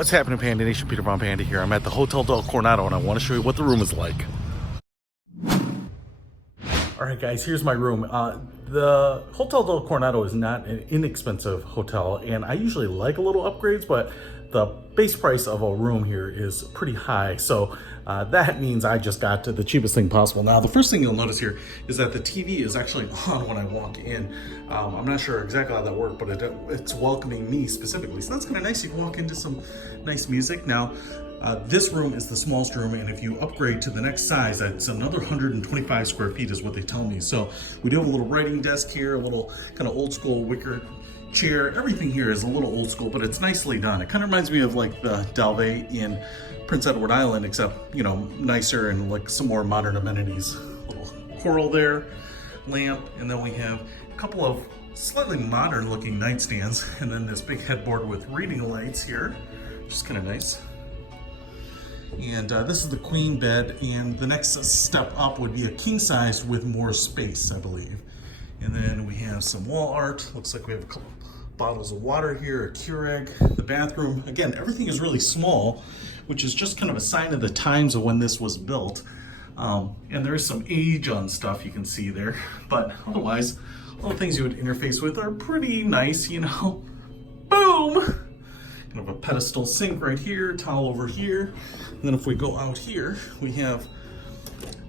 What's happening, Panda Nation? Peter Von Panda here. I'm at the Hotel del Coronado and I want to show you what the room is like. Alright guys, here's my room. The Hotel del Coronado is not an inexpensive hotel, and I usually like a little upgrades, but the base price of a room here is pretty high, so that means I just got to the cheapest thing possible. Now, the first thing you'll notice here is that the TV is actually on when I walk in. I'm not sure exactly how that worked, but it's welcoming me specifically, so that's kind of nice. You can walk into some nice music. Now, this room is the smallest room, and if you upgrade to the next size, that's another 125 square feet is what they tell me. So we do have a little writing desk here, a little kind of old school wicker chair. Everything here is a little old school, but it's nicely done. It kind of reminds me of like the Dalvet in Prince Edward Island, except, you know, nicer and like some more modern amenities. Little coral there, lamp, and then we have a couple of slightly modern looking nightstands, and then this big headboard with reading lights here, which is kind of nice. And this is the queen bed, and the next step up would be a king size with more space, I believe. And then we have some wall art. Looks like we have a couple bottles of water here, a Keurig. The bathroom, again, everything is really small, which is just kind of a sign of the times of when this was built. And there is some age on stuff you can see there, but otherwise, all the things you would interface with are pretty nice, you know. Boom! Kind of a pedestal sink right here, towel over here. And then if we go out here, we have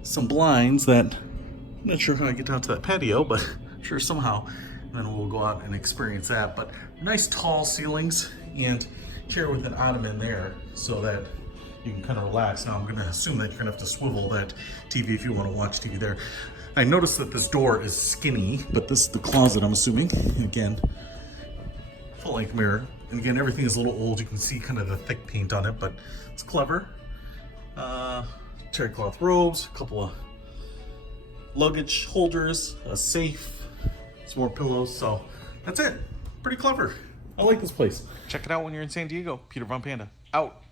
some blinds that, I'm not sure how I get down to that patio, but I'm sure somehow. And then we'll go out and experience that. But nice tall ceilings and chair with an ottoman there so that you can kind of relax. Now I'm gonna assume that you're gonna have to swivel that TV if you wanna watch TV there. I noticed that this door is skinny, but this is the closet, I'm assuming. And again, full length mirror. And again, everything is a little old. You can see kind of the thick paint on it, but it's clever. Terry cloth robes, a couple of luggage holders, a safe, some more pillows. So that's it. Pretty clever. I like this place. Check it out when you're in San Diego. Peter Von Panda, out.